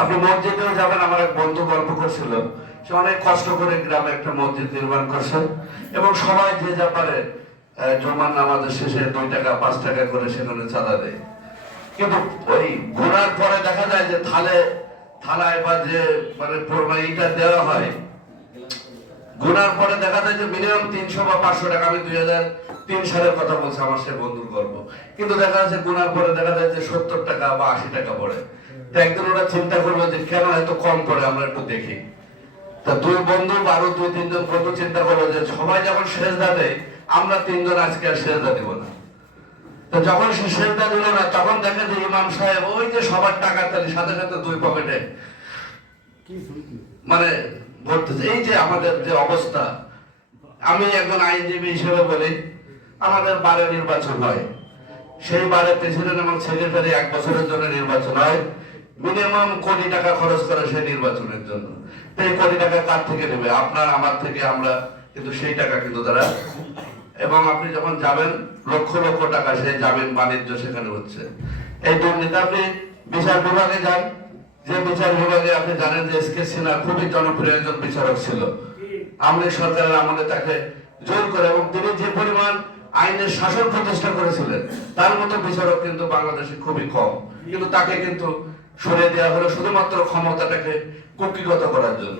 আপনি মসজিদেও যাবেন, আমার এক বন্ধু গল্প করছিল। সে অনেক কষ্ট করে গ্রামে একটা মসজিদ নির্মাণ করছে এবং সবাই যে যা পারে জমান নামাজের শেষে দুই টাকা, পাঁচ টাকা করে সেখানে চাঁদা দেয়। কিন্তু ওই ঘোরার পরে দেখা যায় যে থালে, থালায় বা যে মানে ইটা দেওয়া হয় গুনার পরে দেখা যায় যে মিনিমাম তিনশো বা পাঁচশো টাকা আমি দুই হাজার তিন সালের কথা বলছি আমার সে বন্ধুর গল্প। কিন্তু দেখা যাচ্ছে গুনার পরে দেখা যায় যে সত্তর টাকা বা আশি টাকা পড়ে। তো একদিন ওরা চিন্তা করল যে কেন এত কম পড়ে আমরা একটু দেখি। তা দুই বন্ধু বা আরও দুই তিনজন বন্ধু চিন্তা করল যে সবাই যখন সেজদা দেয় আমরা তিনজন আজকে আর সেজদা দিব না। তো যখন সে সেজদা দিল না তখন দেখে যে ইমাম সাহেব ওই যে সবার টাকা তালি সাথে সাথে দুই পকেটে মানে বলতেছে, এই যে আমাদের যে অবস্থা, আমি একজন আইনজীবী হিসেবে বলি, আমাদের বারে নির্বাচন হয়। সেই বারে প্রেসিডেন্ট এবং সেক্রেটারি এক বছরের জন্য নির্বাচন হয়। মিনিমাম কোটি টাকা খরচ করে সেই নির্বাচনের জন্য। এই কোটি টাকা কার থেকে নেবে? আপনার, আমার থেকে আমরা, কিন্তু সেই টাকা কিন্তু তারা এবং আপনি যখন যাবেন, লক্ষ লক্ষ টাকা সেই যাবেন বাণিজ্য সেখানে হচ্ছে। এই দুর্নীতি আপনি বিচার বিভাগে যান যে বিচার বিভাগে আপনি জানেন যে এস কে সিনহা খুবই জনপ্রিয় একজন বিচারক ছিল। আমলে সরকারের আমলে তাকে জোর করে এবং তিনি যে পরিমাণ আইনের শাসন প্রতিষ্ঠা করেছিলেন, তার মতো বিচারক কিন্তু বাংলাদেশে খুবই কম। কিন্তু তাকে কিন্তু সরিয়ে দেওয়া হলো শুধুমাত্র ক্ষমতাটাকে কুক্ষিগত করার জন্য।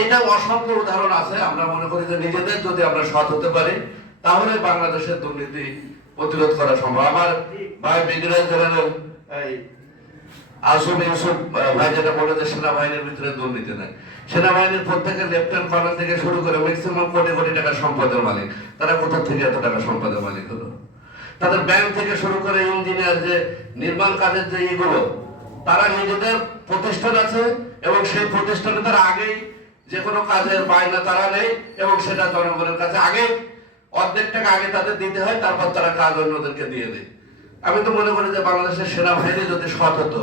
এটা অসংখ্য উদাহরণ আছে। আমরা মনে করি যে নিজেদের যদি আমরা সৎ হতে পারি, তাহলে বাংলাদেশের দুর্নীতি প্রতিরোধ করা সম্ভব। আমার ভাই ব্রিগেডিয়ার জেনারেল ইউসুফ আহ, ভাই যেটা বলে যে সেনাবাহিনীর ভিতরে দুর্নীতি নাই। সেনাবাহিনীর প্রত্যেকের লেফটেন্যান্ট কর্নেল থেকে শুরু করে ম্যাক্সিমাম কোটি কোটি টাকা সম্পদের মালিক। তারা কোথা থেকে এত টাকা সম্পদের মালিক হলো? তাদের ব্যাংক থেকে শুরু করে ইঞ্জিনিয়ার যে নির্মাণ কাজের যে তারা নিজেদের প্রতিষ্ঠান আছে এবং সেই প্রতিষ্ঠানে তারা আগেই যে কোনো কাজের বায়না তারা নেই এবং সেটা জনগণের কাছে আগে অর্ধেক টাকা আগে তাদের দিতে হয় তারপর তারা কাজ অন্যদেরকে দিয়ে দেয়। আমি তো মনে করি যে বাংলাদেশের সেনাবাহিনী যদি সৎ হতো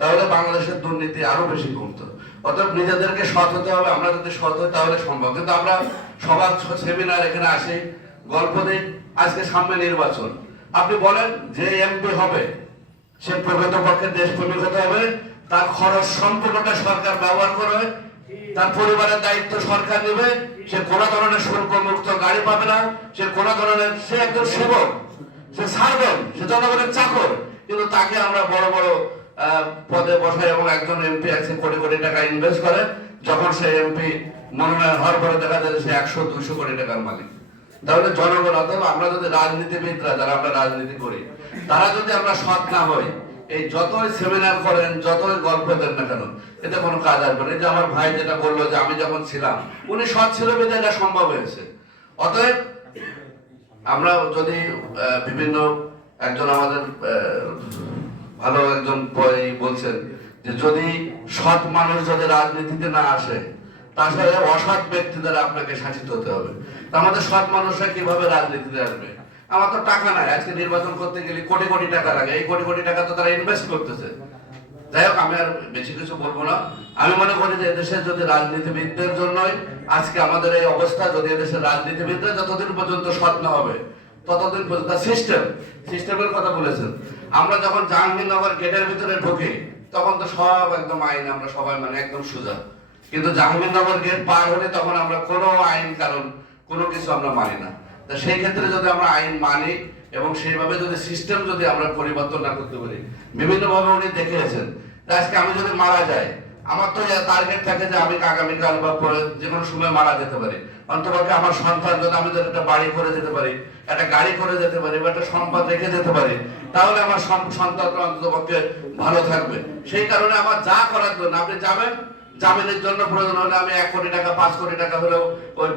তাহলে বাংলাদেশের দুর্নীতি আরও বেশি কমতো। অতএব নিজেদেরকে সৎ হতে হবে, আমরা যদি সৎ হই তাহলে সম্ভব। কিন্তু আমরা সবার সেমিনার এখানে আসি, গল্প দিই। আজকে সামনে নির্বাচন। আপনি বলেন যে এমপি হবে, সে প্রকৃতপক্ষে দেশপ্রেমিক হতে হবে, তার খরচ সম্পূর্ণটা সরকার ব্যবহার করবে তার পরিবারের দায়িত্ব সরকার নেবে, সে কোনো ধরনের শুল্ক মুক্ত গাড়ি পাবে না, সে কোনো ধরনের, সে একজন সেবক, সে সার্ভেন সে জনগণের চাকর, কিন্তু তাকে আমরা বড় বড় পদে বসাই এবং একজন এমপি একশো কোটি কোটি টাকা ইনভেস্ট করে, যখন সে এমপি মনোনয়ন হওয়ার পরে দেখা যায় সে একশো, দুইশো কোটি টাকার মালিক। তাহলে জনগণ, অথবা আমরা যদি রাজনীতিবিদরা, যারা আমরা রাজনীতি করি, তারা যদি আমরা সৎ না হই, এই যতই সেমিনার করেন, যতই গল্প দেন না কেন, এতে কোনো কাজ আসবে না। যে আমার ভাই যেটা বলল যে আমি যখন ছিলাম, উনি সৎ ছিল বলে এটা সম্ভব হয়েছে। অতএব আমরা যদি বিভিন্ন একজন আমাদের ভালো একজন বলছেন যে যদি সৎ মানুষ যদি রাজনীতিতে না আসে তাছাড়া অসৎ ব্যক্তি দ্বারা আপনাকে শাসিত হতে হবে। আমাদের সৎ মানুষরা কীভাবে রাজনীতিতে আসবে? আমার তো টাকা নাই। আজকে নির্বাচন করতে গেলে কোটি কোটি টাকা লাগে। এই কোটি কোটি টাকা তো তারা ইনভেস্ট করতেছে। যাই হোক, আমি আর বেশি কিছু বলব না। আমি মনে করি যে এদেশের যদি রাজনীতিবিদদের জন্যই আজকে আমাদের এই অবস্থা, যদি এদেশের রাজনীতিবিদরা যতদিন পর্যন্ত সৎ না হবে, ততদিন পর্যন্ত সিস্টেম সিস্টেমের কথা বলেছেন। আমরা যখন জাহাঙ্গীরনগর গেটের ভিতরে ঢুকি, তখন তো সব একদম আইন, আমরা সবাই মানে একদম সোজা। কিন্তু জাহাঙ্গীরনগর গেট পার হলে তখন আমরা কোনো আইন কারণ কোনো কিছু আমরা মানি না। তা সেই ক্ষেত্রে যদি আমরা আইন মানি এবং সেইভাবে যদি সিস্টেম যদি আমরা পরিবর্তন না করতে পারি, বিভিন্নভাবে উনি দেখিয়েছেন। যে আজকে আমি যদি মারা যাই, আমার তো টার্গেট থাকে যে আমি আগামীকাল বা পরে যে কোনো সময় মারা যেতে পারি। অন্তপক্ষে আমার সন্তান যদি আমি যদি একটা বাড়ি করে যেতে পারি একটা গাড়ি করে যেতে পারি বা একটা সম্পদ রেখে যেতে পারি, তাহলে আমার সন্তানটা অন্ততপক্ষে ভালো থাকবে। সেই কারণে আমার যা করার জন্য, আপনি যাবেন? জামিনের জন্য প্রয়োজন হলে আমি এক কোটি টাকা, পাঁচ কোটি টাকা হলেও ওই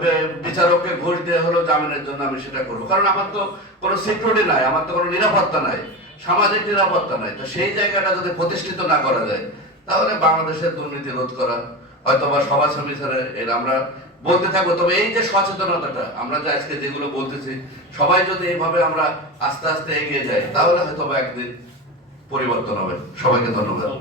বিচারককে ঘুষ দিয়ে হলেও জামিনের জন্য আমি সেটা করব। কারণ আমার তো কোনো সিকিউরিটি নাই, আমার তো কোনো নিরাপত্তা নাই, সামাজিক নিরাপত্তা নাই। তো সেই জায়গাটা যদি প্রতিষ্ঠিত না করা যায়, তাহলে বাংলাদেশের দুর্নীতি রোধ করা হয়তো বা সভা সমিতিরে এর আমরা বলতে থাকব, তবে এই যে সচেতনতাটা, আমরা যে আজকে যেগুলো বলতেছি, সবাই যদি এইভাবে আমরা আস্তে আস্তে এগিয়ে যাই, তাহলে হয়তো একদিন পরিবর্তন হবে। সবাইকে ধন্যবাদ।